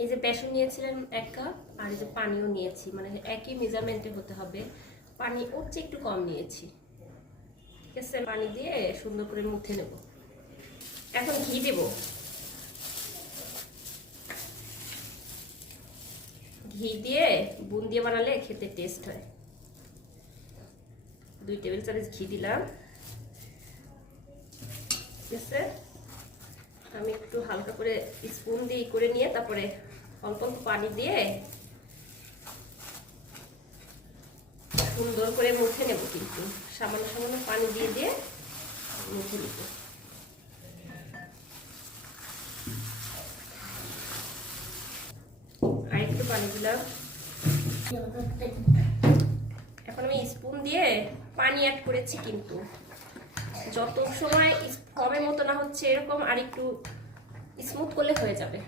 এই যে বেসন নিয়েছিলাম 1 কাপ, আর এই যে পানিও নিয়েছি, মানে একই মেজারমেন্টে হতে হবে। পানি ওর চেয়ে একটু কম নিয়েছি, ঠিক আছে। পানি দিয়ে সুন্দর করে মুথে নেব। এখন ঘি দেব। ঘি দিয়ে বুন্দিয়া বানালে খেতে টেস্ট হয়। 2 টেবিল চামচ ঘি দিলাম, ঠিক আছে। আমি একটু হালকা করে স্পুন দিয়ে করে নিয়ে তারপরে অল্প অল্প পানি দিয়ে সুন্দর করে মুছে নেব, কিন্তু সামান্য সামান্য পানি দিয়ে দিয়ে মুছে নেব। আর একটু পানি দিলাম। এখন আমি স্পুন দিয়ে পানি অ্যাড করেছি, কিন্তু যত সময় ফর্মের মতো না হচ্ছে এরকম আর একটু স্মুথ করলে হয়ে যাবে।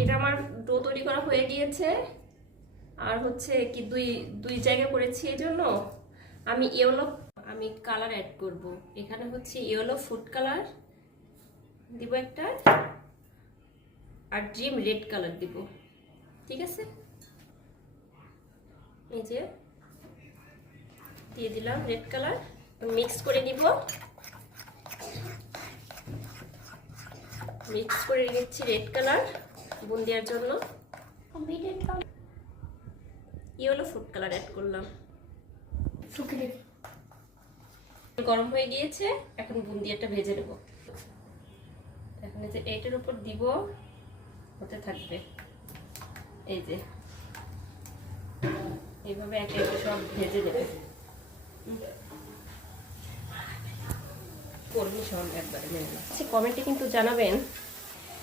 এটা আমার ডো তৈরি করা হয়ে গিয়েছে। আর হচ্ছে কি দুই জায়গা করেছি, এই জন্য আমি কালার অ্যাড করব। এখানে হচ্ছে ইয়েলো ফুড কালার দিব একটা, আর ড্রিম রেড কালার দিব, ঠিক আছে। এই যে দিয়ে দিলাম রেড কালার, মিক্স করে নিব। মিক্স করে নিচ্ছি রেড কালার বুন্দিয়ার জন্য। ইয়েলো ফুড কালার অ্যাড করলাম। গরম হয়ে গিয়েছে, এখন বুন্দিয়াটা ভেজে নেব। এখন এই যে এইটার উপর দিব, হতে থাকবে। এই যে এইভাবে একে একে সব ভেজে দেবে। কমেন্টে কিন্তু জানাবেন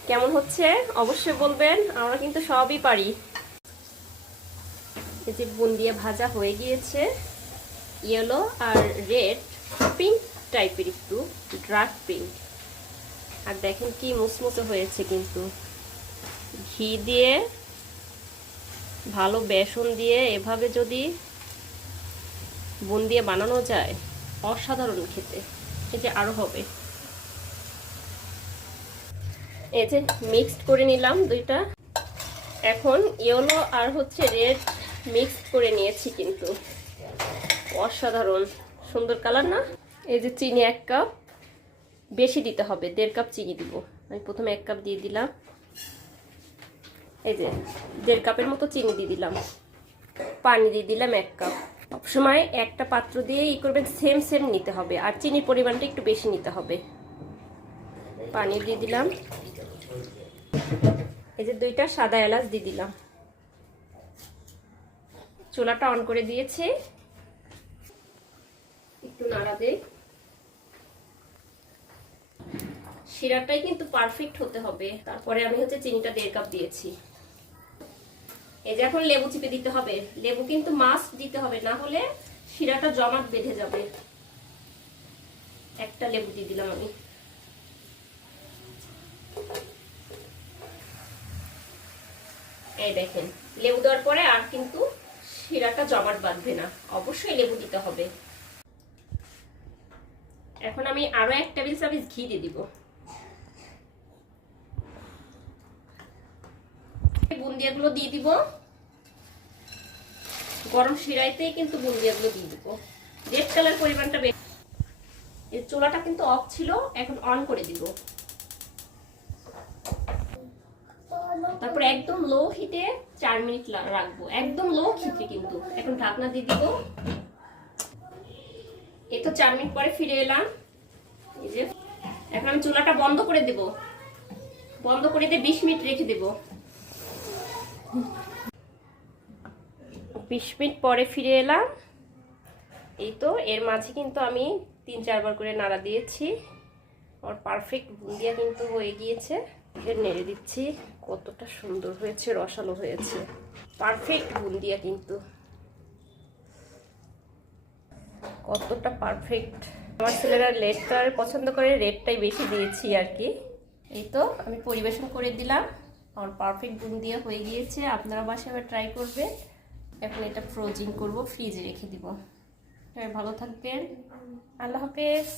কেমন হচ্ছে, অবশ্যই বলবেন। আমরা কিন্তু সবই পারি। এই যে বুন্দিয়া ভাজা হয়ে গিয়েছে, ইয়েলো আর রেড পিঙ্ক টাইপের, একটু ডার্ক পিঙ্ক। আর দেখেন কি মুসমুসে হয়েছে। কিন্তু ঘি দিয়ে ভালো বেসন দিয়ে এভাবে যদি বুন্দিয়া বানানো যায়, অসাধারণ খেতে। এই যে আরো হবে। এই যে মিক্সড করে নিলাম দুইটা। এখন ইয়েলো আর হচ্ছে রেড মিক্সড করে নিয়েছি, কিন্তু অসাধারণ সুন্দর কালার না। এই যে চিনি 1 কাপ, বেশি দিতে হবে, 1.5 কাপ চিনি দিব। আমি প্রথমে 1 কাপ দিয়ে দিলাম। এই যে 1.5 কাপের মতো চিনি দিয়ে দিলাম। পানি দিয়ে দিলাম 1 কাপ। সবসময় একটা পাত্র দিয়ে করবেন, সেম সেম নিতে হবে, আর চিনির পরিমাণটা একটু বেশি নিতে হবে। পানি দিয়ে দিলাম। এই যে 2টা সাদা এলাচ দিয়ে দিলাম। চুলাটা অন করে দিয়েছি, একটু নাড়া দেই। শিরাটাই কিন্তু পারফেক্ট হতে হবে। তারপরে আমি হচ্ছে চিনিটা 1.5 কাপ দিয়েছি। এই যে এখন লেবু চিপে দিতে হবে। লেবু কিন্তু মাস্ট দিতে হবে, না হলে শিরাটা জমাট বেঁধে যাবে। একটা লেবু দিয়ে দিলাম আমি। এই দেখেন, লেবু দেওয়ার পরে আর কিন্তু শিরাটা জমাট বাঁধবে না, অবশ্যই লেবু দিতে হবে। এখন আমি আরো 1 টেবিল চামচ ঘি দিয়ে দিব। বুন্দিয়াগুলো দিয়ে দিব। গরম শিরাইতেই কিন্তু বুন্দিয়াগুলো দিয়ে দিব। রেড কালার পরিমাণটা বেশি। এই চুলাটা কিন্তু অফ ছিল, এখন অন করে দিব। তারপর একদম লো হিটে 4 মিনিট রাখবো, একদম লো হিটে। কিন্তু এখন ঢাকনা দিয়ে দিব। এই তো 4 মিনিট পরে ফিরে এলাম। এই যে এখন আমি চুলাটা বন্ধ করে দেব। বন্ধ করে দিয়ে 20 মিনিট রেখে দেব। 20 মিনিট পরে ফিরে এলাম। এই তো এর মাঝে কিন্তু আমি 3-4 বার করে নাড়া দিয়েছি। আর পারফেক্ট বুন্দিয়া কিন্তু হয়ে গিয়েছে। নেড়ে দিচ্ছি। কতটা সুন্দর হয়েছে, রসালো হয়েছে, পারফেক্ট বুন্দিয়া। কিন্তু কতটা পারফেক্ট। আমার ছেলেরা রেড কালার পছন্দ করে, রেডটাই বেশি দিয়েছি আর কি। এই তো আমি পরিবেশন করে দিলাম। আমার পারফেক্ট বুন্দিয়া হয়ে গিয়েছে। আপনারা বাসায় আবার ট্রাই করবেন। এখন এটা ফ্রোজিং করব, ফ্রিজে রেখে দিব। সবাই ভালো থাকবেন। আল্লাহ হাফেজ।